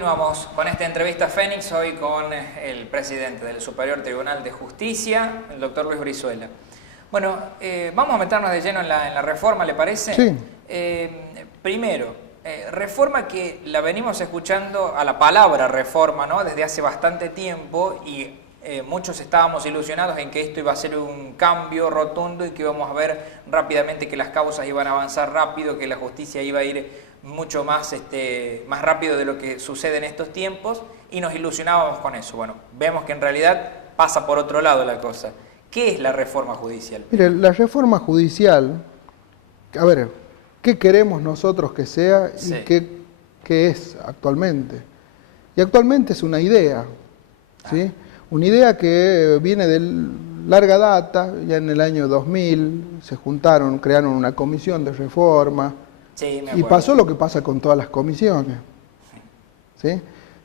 Continuamos con esta entrevista Fénix, hoy con el presidente del Superior Tribunal de Justicia, el doctor Luis Brizuela. Bueno, vamos a meternos de lleno en la reforma, ¿le parece? Sí. Primero, reforma que la venimos escuchando a la palabra reforma, ¿no?, desde hace bastante tiempo, y muchos estábamos ilusionados en que esto iba a ser un cambio rotundo y que íbamos a ver rápidamente que las causas iban a avanzar rápido, que la justicia iba a ir mucho más, más rápido de lo que sucede en estos tiempos, y nos ilusionábamos con eso. Bueno, vemos que en realidad pasa por otro lado la cosa. ¿Qué es la reforma judicial? Mire, la reforma judicial, a ver, ¿qué queremos nosotros que sea y Sí. qué es actualmente? Y actualmente es una idea, ¿sí? Una idea que viene de larga data. Ya en el año 2000 se juntaron, crearon una comisión de reforma. Sí, me Y acuerdo. pasó lo que pasa con todas las comisiones, ¿sí?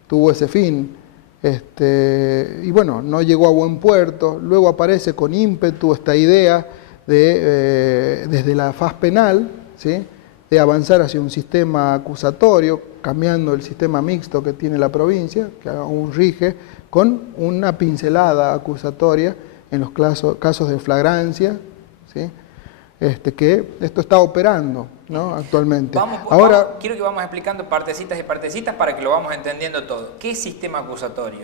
Tuvo ese fin, y bueno, no llegó a buen puerto. Luego aparece con ímpetu esta idea de, desde la faz penal, ¿sí?, de avanzar hacia un sistema acusatorio, cambiando el sistema mixto que tiene la provincia, que aún rige, con una pincelada acusatoria en los casos de flagrancia, ¿sí?, que esto está operando, ¿no?, actualmente. Ahora, quiero que vamos explicando partecitas y partecitas para que lo vamos entendiendo todo. ¿Qué es sistema acusatorio?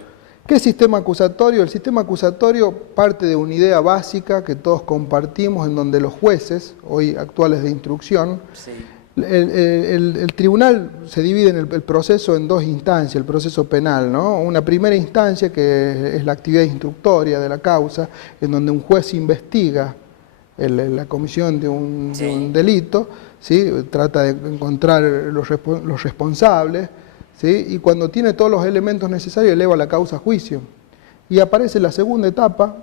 ¿qué sistema acusatorio? El sistema acusatorio parte de una idea básica que todos compartimos, en donde los jueces, hoy actuales de instrucción, Sí. el tribunal se divide en el proceso en dos instancias, el proceso penal, ¿no? Una primera instancia, que es la actividad instructoria de la causa, en donde un juez investiga la comisión de un delito, ¿sí?, trata de encontrar los responsables, ¿sí?, y cuando tiene todos los elementos necesarios eleva la causa a juicio. Y aparece la segunda etapa,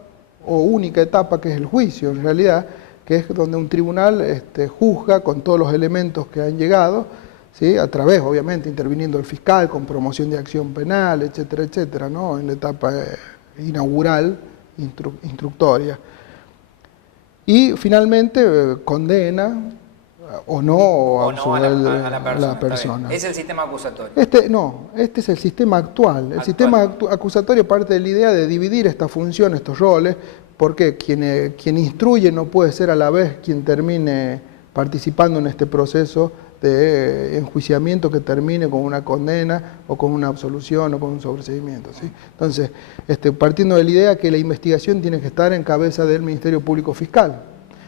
o única etapa, que es el juicio, en realidad, que es donde un tribunal juzga con todos los elementos que han llegado, ¿sí?, a través, obviamente, interviniendo el fiscal con promoción de acción penal, etcétera, etcétera, ¿no?, en la etapa inaugural, instructoria. Y finalmente condena o no, a la persona. Es el sistema acusatorio. Este es el sistema actual. El sistema acusatorio parte de la idea de dividir esta función, estos roles, porque quien instruye no puede ser a la vez quien termine participando en este proceso de enjuiciamiento que termine con una condena o con una absolución o con un sobreseimiento, ¿sí? Entonces, partiendo de la idea que la investigación tiene que estar en cabeza del Ministerio Público Fiscal.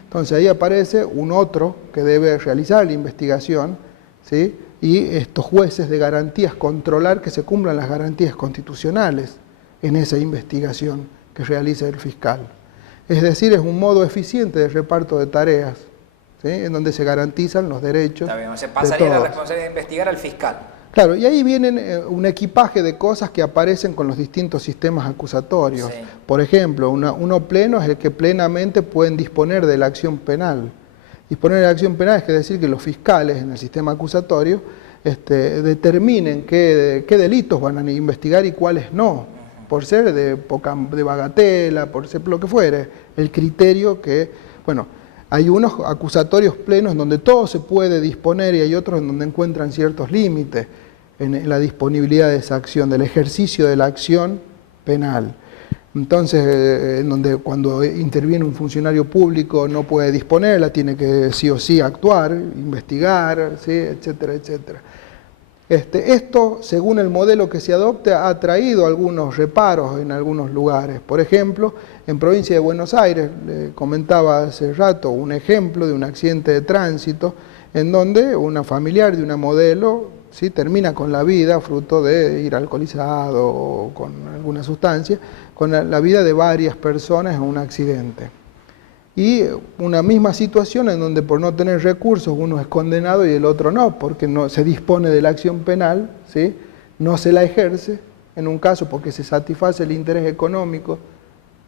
Entonces ahí aparece un otro que debe realizar la investigación, ¿sí?, y estos jueces de garantías controlar que se cumplan las garantías constitucionales en esa investigación que realiza el fiscal. Es decir, es un modo eficiente de reparto de tareas, ¿sí?, en donde se garantizan los derechos. Está bien, o sea, pasaría la responsabilidad de investigar al fiscal. Claro, y ahí vienen un equipaje de cosas que aparecen con los distintos sistemas acusatorios. Sí. Por ejemplo, uno pleno es el que plenamente pueden disponer de la acción penal. Disponer de la acción penal es decir que los fiscales en el sistema acusatorio determinen qué delitos van a investigar y cuáles no, por ser de bagatela, por ser lo que fuere. El criterio que, bueno, hay unos acusatorios plenos en donde todo se puede disponer y hay otros en donde encuentran ciertos límites en la disponibilidad de esa acción, del ejercicio de la acción penal. Entonces, en donde cuando interviene un funcionario público no puede disponerla, tiene que sí o sí actuar, investigar, ¿sí?, etcétera, etcétera. Esto, según el modelo que se adopte, ha traído algunos reparos en algunos lugares. Por ejemplo, en provincia de Buenos Aires, le comentaba hace rato un ejemplo de un accidente de tránsito en donde una familiar de una modelo, ¿sí?, termina con la vida, fruto de ir alcoholizado o con alguna sustancia, con la vida de varias personas en un accidente. Y una misma situación en donde por no tener recursos uno es condenado y el otro no, porque no se dispone de la acción penal, ¿sí?, no se la ejerce, en un caso porque se satisface el interés económico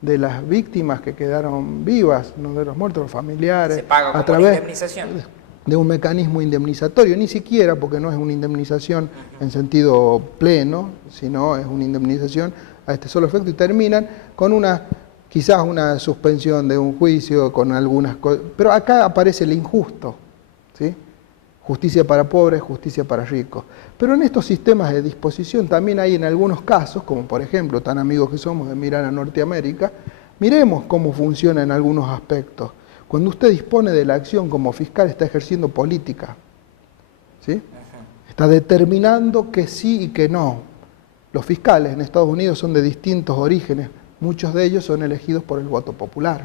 de las víctimas que quedaron vivas, no de los muertos, los familiares, Se paga a como través indemnización de un mecanismo indemnizatorio, ni siquiera porque no es una indemnización en sentido pleno, sino es una indemnización a este solo efecto, y terminan con quizás una suspensión de un juicio con algunas cosas, pero acá aparece el injusto, ¿sí?, justicia para pobres, justicia para ricos. Pero en estos sistemas de disposición también hay en algunos casos, como por ejemplo, tan amigos que somos de mirar a Norteamérica, miremos cómo funciona en algunos aspectos. Cuando usted dispone de la acción como fiscal, está ejerciendo política, ¿sí? Está determinando que sí y que no. Los fiscales en Estados Unidos son de distintos orígenes, muchos de ellos son elegidos por el voto popular,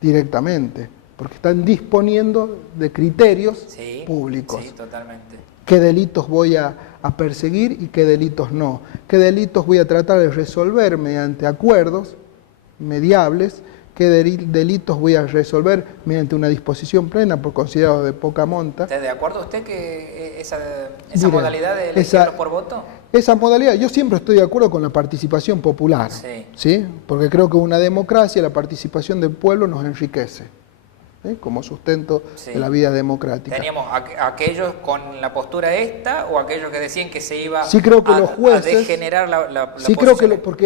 directamente, porque están disponiendo de criterios públicos. Sí, totalmente. ¿Qué delitos voy a perseguir y qué delitos no? ¿Qué delitos voy a tratar de resolver mediante acuerdos mediables? ¿Qué delitos voy a resolver mediante una disposición plena por considerado de poca monta? ¿Está de acuerdo usted que esa modalidad de elegirlos por voto? Esa modalidad, yo siempre estoy de acuerdo con la participación popular, ¿sí? Porque creo que una democracia, la participación del pueblo nos enriquece, ¿sí? Como sustento de la vida democrática. ¿Teníamos aquellos con la postura esta o aquellos que decían que se iba creo que los jueces, a degenerar la sí, creo que ¿por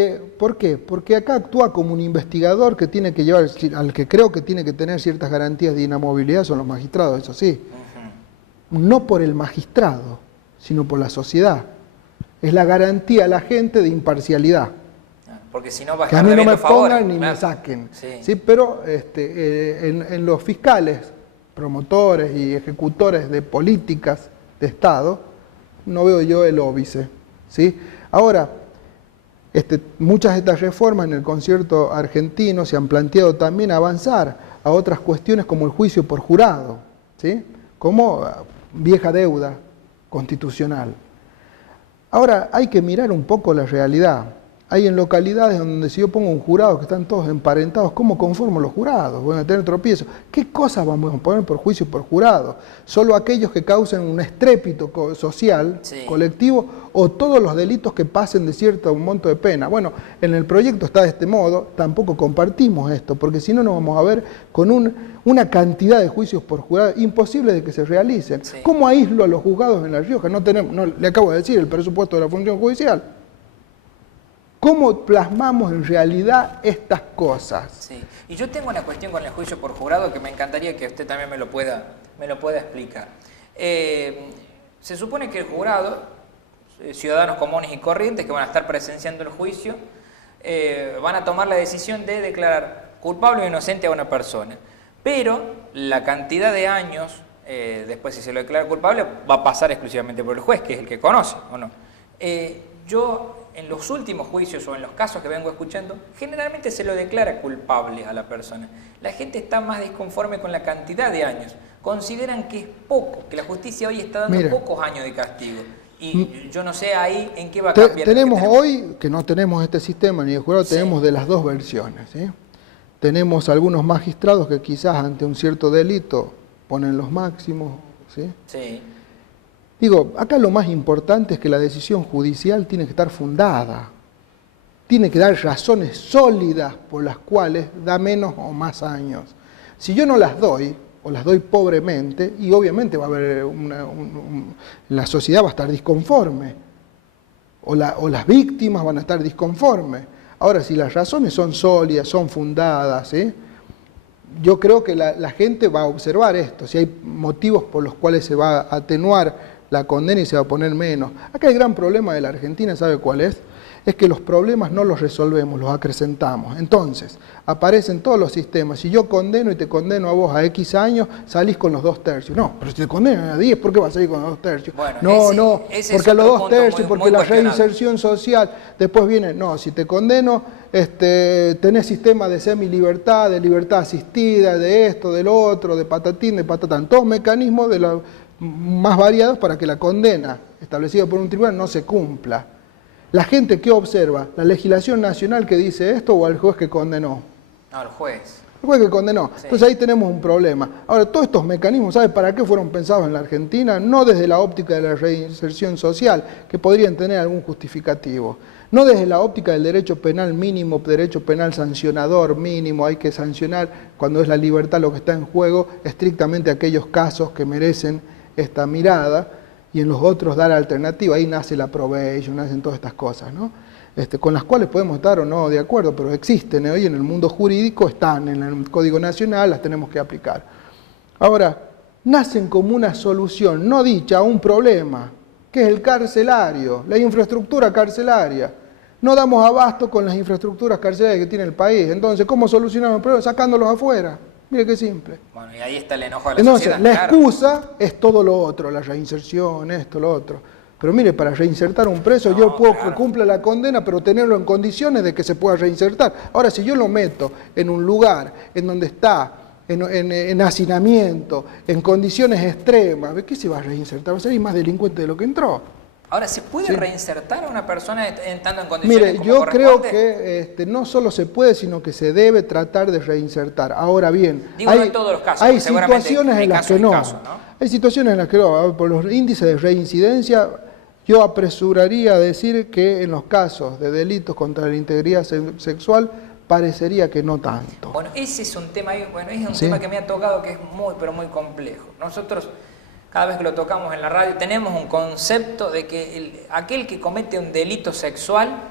qué? Porque acá actúa como un investigador que tiene que llevar, al que creo que tiene que tener ciertas garantías de inamovilidad son los magistrados, eso sí. No por el magistrado, sino por la sociedad. Es la garantía a la gente de imparcialidad. Porque si no va a que a mí no me pongan ni me saquen. ¿Sí? Pero en los fiscales, promotores y ejecutores de políticas de Estado, no veo yo el óbice, ¿sí? Ahora, muchas de estas reformas en el concierto argentino se han planteado también avanzar a otras cuestiones como el juicio por jurado, ¿sí? Como vieja deuda constitucional. Ahora, hay que mirar un poco la realidad. Hay en localidades donde si yo pongo un jurado que están todos emparentados, ¿cómo conformo los jurados? Van a tener tropiezos. ¿Qué cosas vamos a poner por juicio por jurado? ¿Solo aquellos que causen un estrépito social, colectivo, o todos los delitos que pasen de cierto monto de pena? Bueno, en el proyecto está de este modo, tampoco compartimos esto, porque si no nos vamos a ver con una cantidad de juicios por jurado imposible de que se realicen. ¿Cómo aíslo a los juzgados en La Rioja? No tenemos, le acabo de decir, el presupuesto de la función judicial. ¿Cómo plasmamos en realidad estas cosas? Sí, y yo tengo una cuestión con el juicio por jurado que me encantaría que usted también me lo pueda explicar. Se supone que el jurado, ciudadanos comunes y corrientes que van a estar presenciando el juicio, van a tomar la decisión de declarar culpable o inocente a una persona. Pero la cantidad de años, después si se lo declara culpable, va a pasar exclusivamente por el juez, que es el que conoce, ¿o no? Yo, en los últimos juicios o en los casos que vengo escuchando, generalmente se lo declara culpable a la persona. La gente está más disconforme con la cantidad de años. Consideran que es poco, que la justicia hoy está dando pocos años de castigo. Y yo no sé ahí en qué va a cambiar. Tenemos hoy, que no tenemos este sistema ni de jurado, tenemos de las dos versiones, ¿sí? Tenemos algunos magistrados que quizás ante un cierto delito ponen los máximos, ¿sí? Sí. Digo, acá lo más importante es que la decisión judicial tiene que estar fundada, tiene que dar razones sólidas por las cuales da menos o más años. Si yo no las doy, o las doy pobremente, y obviamente va a haber la sociedad va a estar disconforme, o las víctimas van a estar disconformes. Ahora, si las razones son sólidas, son fundadas, ¿sí? Yo creo que la gente va a observar esto, si hay motivos por los cuales se va a atenuar la condena y se va a poner menos. Acá el gran problema de la Argentina, ¿sabe cuál es? Es que los problemas no los resolvemos, los acrecentamos. Entonces, aparecen todos los sistemas. Si yo condeno y te condeno a vos a X años, salís con los 2/3. No, pero si te condenan a 10, ¿por qué vas a salir con los 2/3? Bueno, porque a los 2/3, porque la reinserción social, después viene, no, si te condeno, tenés sistema de semilibertad, de libertad asistida, de esto, del otro, de patatín, de patatán, todos mecanismos más variados para que la condena establecida por un tribunal no se cumpla. ¿La gente qué observa? ¿La legislación nacional que dice esto o al juez que condenó? No, el juez. El juez que condenó. Sí. Entonces ahí tenemos un problema. Ahora, todos estos mecanismos, ¿sabe para qué fueron pensados en la Argentina? No desde la óptica de la reinserción social, que podrían tener algún justificativo. No desde la óptica del derecho penal mínimo, derecho penal sancionador mínimo, hay que sancionar cuando es la libertad lo que está en juego, estrictamente aquellos casos que merecen esta mirada, y en los otros dar alternativa. Ahí nace la probation, nacen todas estas cosas, ¿no? Con las cuales podemos estar o no de acuerdo, pero existen hoy en el mundo jurídico, están en el Código Nacional, las tenemos que aplicar. Ahora, nacen como una solución no dicha a un problema, que es el carcelario, la infraestructura carcelaria. No damos abasto con las infraestructuras carcelarias que tiene el país. Entonces, ¿cómo solucionamos el problema? Sacándolos afuera. Mire qué simple. Bueno, y ahí está el enojo de la Entonces, sociedad. la Claro. excusa es todo lo otro, la reinserción, esto, lo otro. Pero mire, para reinsertar a un preso, yo puedo que cumpla la condena, pero tenerlo en condiciones de que se pueda reinsertar. Ahora, si yo lo meto en un lugar en donde está en hacinamiento, en condiciones extremas, ¿qué se va a reinsertar? Va a ser más delincuente de lo que entró. Ahora, ¿se puede Sí. reinsertar a una persona estando en condiciones Mire, como yo creo corresponde? que no solo se puede, sino que se debe tratar de reinsertar. Ahora bien, Digo, no en todos los casos, hay porque seguramente situaciones hay en las casos que y no. casos, ¿no? Hay situaciones en las que no. A ver, por los índices de reincidencia, yo apresuraría a decir que en los casos de delitos contra la integridad sexual parecería que no tanto. Bueno, ese es un tema, bueno, es un Sí. tema que me ha tocado que es muy, pero muy complejo. Nosotros, cada vez que lo tocamos en la radio, tenemos un concepto de que aquel que comete un delito sexual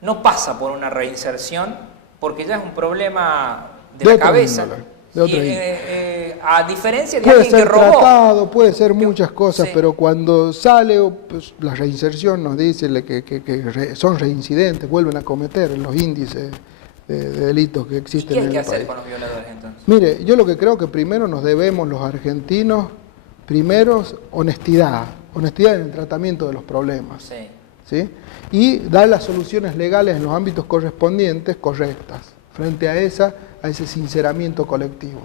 no pasa por una reinserción porque ya es un problema de la otra cabeza. índole, de otra Y, índole. a diferencia de Puede alguien que ser robó. tratado, puede ser muchas cosas, sí. pero cuando sale, pues, la reinserción nos dice que son reincidentes, vuelven a cometer los índices de delitos que ¿Y existen qué hay en que el hacer país. con los violadores entonces? Mire, yo lo que creo que primero nos debemos los argentinos, primero honestidad en el tratamiento de los problemas, Sí. ¿sí? Y dar las soluciones legales en los ámbitos correspondientes correctas, frente a ese sinceramiento colectivo.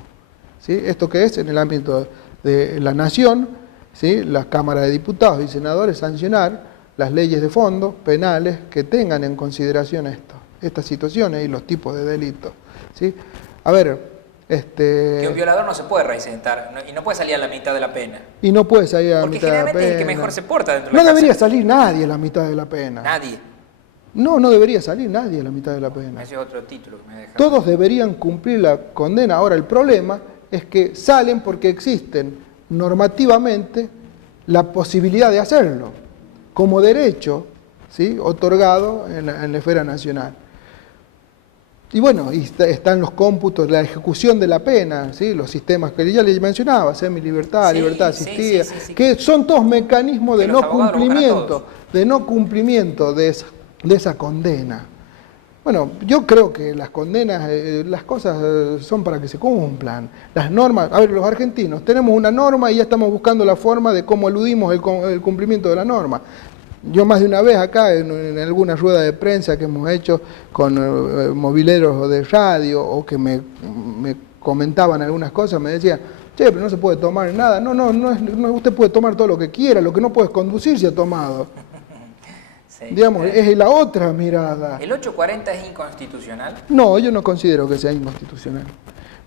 ¿Sí? ¿Esto qué es? En el ámbito de la nación, ¿sí? La Cámara de Diputados y Senadores sancionar las leyes de fondo penales que tengan en consideración estas situaciones y los tipos de delitos. ¿Sí? A ver, Que un violador no se puede reinsertar y no puede salir a la mitad de la pena. y no puede salir a la Porque mitad de la generalmente pena. es el que mejor se porta dentro de No la debería cárcel. salir nadie a la mitad de la pena. Nadie. No debería salir nadie a la mitad de la pena. Ese es otro título que me deja. Todos deberían cumplir la condena. Ahora, el problema es que salen porque existen normativamente la posibilidad de hacerlo, como derecho, ¿sí? Otorgado en la esfera nacional. Y bueno, están los cómputos, la ejecución de la pena, ¿sí? Los sistemas que ya les mencionaba, semi-libertad, Sí, libertad sí, asistida, sí. que son todos mecanismos de Que los no abogados lo buscan a cumplimiento de esa condena. Bueno, yo creo que las condenas, las cosas son para que se cumplan. Las normas, a ver, los argentinos tenemos una norma y ya estamos buscando la forma de cómo eludimos el cumplimiento de la norma. Yo más de una vez acá, en alguna rueda de prensa que hemos hecho con mobileros de radio o que me comentaban algunas cosas, me decían, che, pero no se puede tomar nada. No, usted puede tomar todo lo que quiera, lo que no puede es conducir si ha tomado. Sí. Digamos, es la otra mirada. ¿El 840 es inconstitucional? No, yo no considero que sea inconstitucional.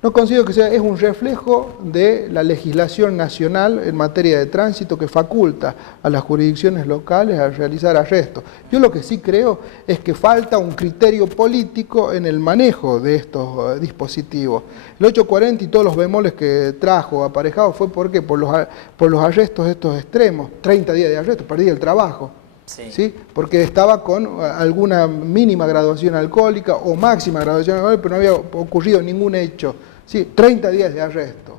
No considero que sea, es un reflejo de la legislación nacional en materia de tránsito que faculta a las jurisdicciones locales a realizar arrestos. Yo lo que sí creo es que falta un criterio político en el manejo de estos dispositivos. El 840 y todos los bemoles que trajo aparejado fue por los arrestos estos extremos, 30 días de arresto, perdí el trabajo. Sí. ¿Sí? Porque estaba con alguna mínima graduación alcohólica o máxima graduación alcohólica, pero no había ocurrido ningún hecho. ¿Sí? 30 días de arresto.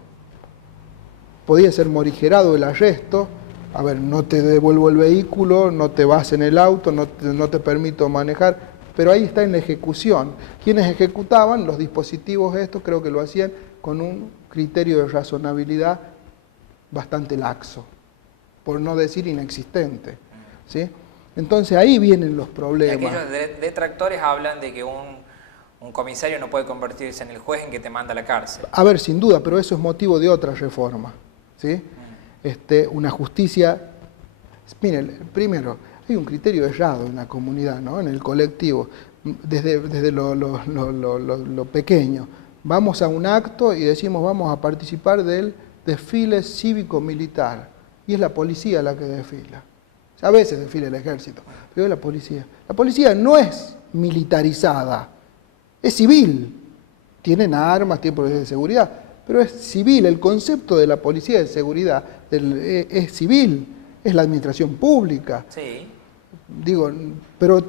Podía ser morigerado el arresto. A ver, no te devuelvo el vehículo, no te vas en el auto, no te permito manejar, pero ahí está en la ejecución. Quienes ejecutaban los dispositivos estos creo que lo hacían con un criterio de razonabilidad bastante laxo, por no decir inexistente. ¿Sí? Entonces ahí vienen los Y problemas. aquellos detractores hablan de que un comisario no puede convertirse en el juez en que te manda a la cárcel. A ver, sin duda, pero eso es motivo de otra reforma. ¿Sí? Una justicia... Miren, primero, hay un criterio errado en la comunidad, ¿no? En el colectivo, desde lo pequeño. Vamos a un acto y decimos vamos a participar del desfile cívico-militar. Y es la policía la que desfila. A veces desfila el ejército, pero es la policía. La policía no es militarizada, es civil. Tienen armas, tienen policía de seguridad, pero es civil. El concepto de la policía de seguridad es civil, es la administración pública. Sí. Digo, pero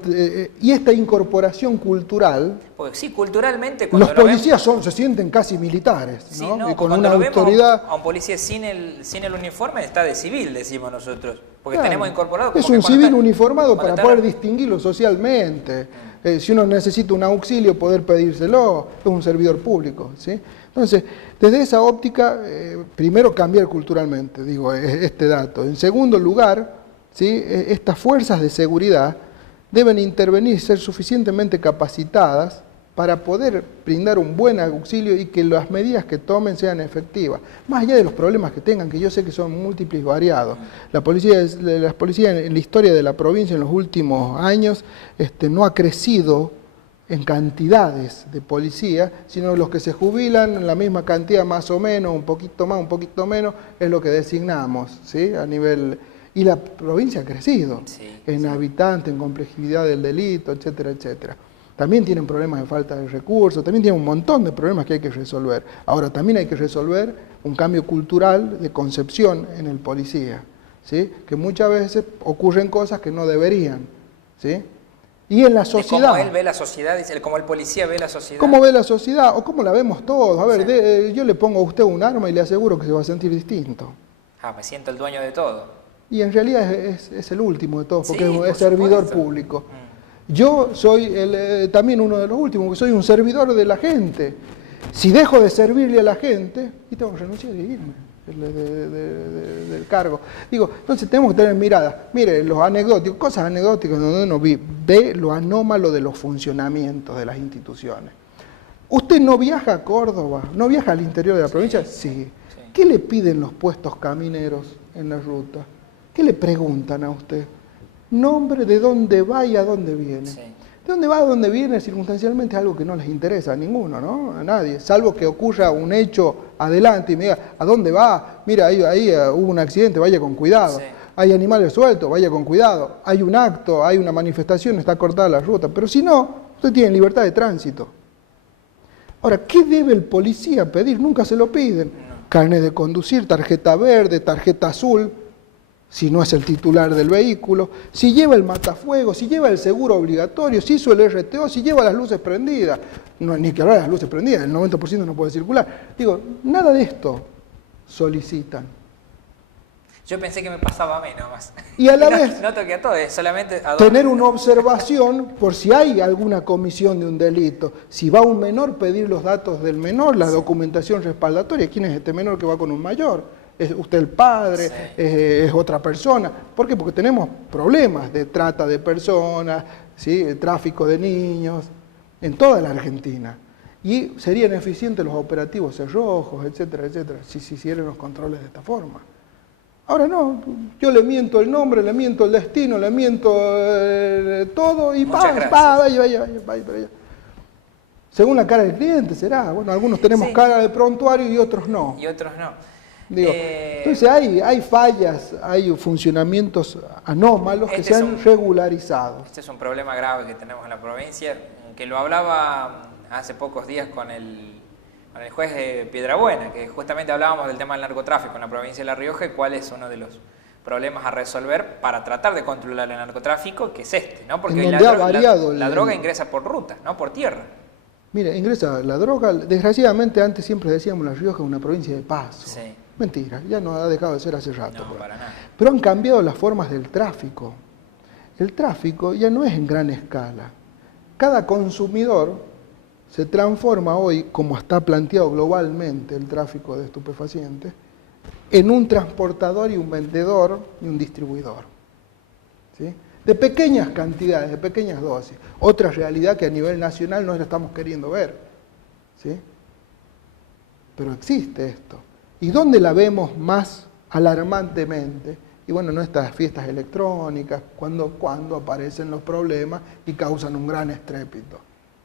y esta incorporación cultural, Porque sí, culturalmente los cuando lo vemos, policías se sienten casi militares, sí, ¿no? no, Y con cuando una lo vemos autoridad. a un policía sin el uniforme está de civil, decimos nosotros. Porque Claro, tenemos incorporado como es que un cuando civil está- uniformado cuando para está- poder distinguirlo socialmente. Si uno necesita un auxilio, poder pedírselo, es un servidor público, ¿sí? Entonces, desde esa óptica, primero cambiar culturalmente, digo, este dato. En segundo lugar, ¿sí? Estas fuerzas de seguridad deben intervenir, ser suficientemente capacitadas para poder brindar un buen auxilio y que las medidas que tomen sean efectivas. Más allá de los problemas que tengan, que yo sé que son múltiples y variados. Las policías en la historia de la provincia en los últimos años no ha crecido en cantidades de policía, sino los que se jubilan en la misma cantidad más o menos, un poquito más, un poquito menos, es lo que designamos, ¿sí? A nivel... Y la provincia ha crecido en habitantes, en complejidad del delito, etcétera, etcétera. También tienen problemas de falta de recursos, también tienen un montón de problemas que hay que resolver. Ahora, también hay que resolver un cambio cultural de concepción en el policía, ¿sí? Que muchas veces ocurren cosas que no deberían, ¿sí? Y en la sociedad. Cómo él ve la sociedad, dice, como el policía ve la sociedad. ¿Cómo ve la sociedad? O cómo la vemos todos. A ver, yo le pongo a usted un arma y le aseguro que se va a sentir distinto. Me siento el dueño de todo. Y en realidad es el último de todos, porque Sí, es por servidor supuesto. público. Yo soy también uno de los últimos, que soy un servidor de la gente. Si dejo de servirle a la gente, y tengo que renunciar y irme del cargo. Digo, entonces tenemos que tener mirada. Mire, los anecdóticos, cosas anecdóticas donde uno ve lo anómalo de los funcionamientos de las instituciones. ¿Usted no viaja a Córdoba? ¿No viaja al interior de la provincia? Sí. ¿Qué le piden los puestos camineros en la ruta? ¿Qué le preguntan a usted? Nombre de dónde va y a dónde viene. Sí. De dónde va a dónde viene circunstancialmente es algo que no les interesa a ninguno, ¿no? A nadie, salvo que ocurra un hecho adelante y me diga, ¿a dónde va? Mira, ahí hubo un accidente, vaya con cuidado. Sí. Hay animales sueltos, vaya con cuidado. Hay un acto, hay una manifestación, está cortada la ruta. Pero si no, usted tiene libertad de tránsito. Ahora, ¿qué debe el policía pedir? Nunca se lo piden. Carnet de conducir, tarjeta verde, tarjeta azul, si no es el titular del vehículo, si lleva el matafuego, si lleva el seguro obligatorio, si hizo el RTO, si lleva las luces prendidas. No, ni que hablar de las luces prendidas, el 90% no puede circular. Digo, nada de esto solicitan. Yo pensé que me pasaba a mí nomás. Y a la vez, No toqué a todos, solamente a dos. tener una observación por si hay alguna comisión de un delito. Si va un menor, pedir los datos del menor, la documentación respaldatoria. ¿Quién es este menor que va con un mayor? ¿Es usted el padre? Sí. ¿Es otra persona? ¿Por qué? Porque tenemos problemas de trata de personas, ¿sí? Tráfico de niños, en toda la Argentina. Y serían eficientes los operativos cerrojos, etcétera, etcétera, si se hicieran los controles de esta forma. Ahora no, yo le miento el nombre, le miento el destino, le miento todo y vaya para allá. Según la cara del cliente será. Bueno, algunos tenemos cara de prontuario y otros no. Y otros no. Digo, entonces hay fallas, hay funcionamientos anómalos que se han regularizado. Este es un problema grave que tenemos en la provincia, que lo hablaba hace pocos días con el juez de Piedrabuena, que justamente hablábamos del tema del narcotráfico en la provincia de La Rioja y cuál es uno de los problemas a resolver para tratar de controlar el narcotráfico, que es este, ¿no? Porque la droga ingresa por ruta, no por tierra. Mire, ingresa la droga, desgraciadamente antes siempre decíamos La Rioja es una provincia de paso. Sí. Mentira, ya no ha dejado de ser hace rato. No, para nada. Pero han cambiado las formas del tráfico. El tráfico ya no es en gran escala. Cada consumidor se transforma hoy, como está planteado globalmente el tráfico de estupefacientes, en un transportador y un vendedor y un distribuidor. ¿Sí? De pequeñas cantidades, de pequeñas dosis. Otra realidad que a nivel nacional no la estamos queriendo ver. ¿Sí? Pero existe esto. ¿Y dónde la vemos más alarmantemente? Y bueno, en estas fiestas electrónicas, cuando aparecen los problemas y causan un gran estrépito.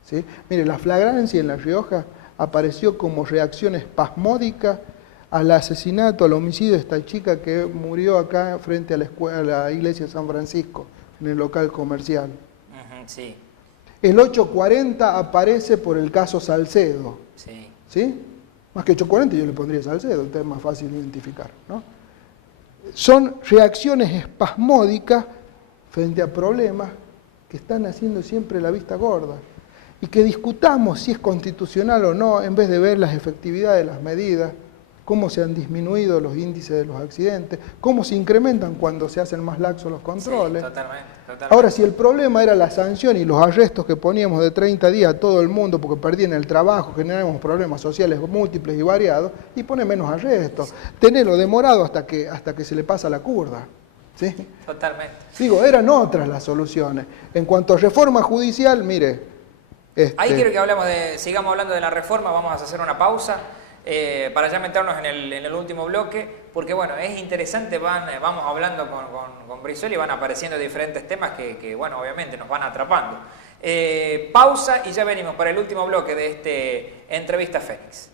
¿Sí? Mire, la flagrancia en La Rioja apareció como reacción espasmódica al asesinato, al homicidio de esta chica que murió acá frente a la iglesia de San Francisco, en el local comercial. Sí. El 840 aparece por el caso Salcedo. Sí. ¿Sí? Más que 840 yo le pondría Salcedo, el tema es más fácil de identificar, ¿no? Son reacciones espasmódicas frente a problemas que están haciendo siempre la vista gorda. Y que discutamos si es constitucional o no, en vez de ver las efectividades de las medidas, cómo se han disminuido los índices de los accidentes, cómo se incrementan cuando se hacen más laxos los controles. Sí, totalmente. Ahora, si el problema era la sanción y los arrestos que poníamos de 30 días a todo el mundo porque perdían el trabajo, generamos problemas sociales múltiples y variados, y pone menos arrestos. Tenerlo demorado hasta que se le pasa la curva. ¿Sí? Totalmente. Digo, eran otras las soluciones. En cuanto a reforma judicial, mire... Ahí quiero que sigamos hablando de la reforma, vamos a hacer una pausa para ya meternos en el último bloque, porque bueno, es interesante, vamos hablando con Brizuela y van apareciendo diferentes temas que bueno, obviamente nos van atrapando. Pausa y ya venimos para el último bloque de Entrevista Fénix.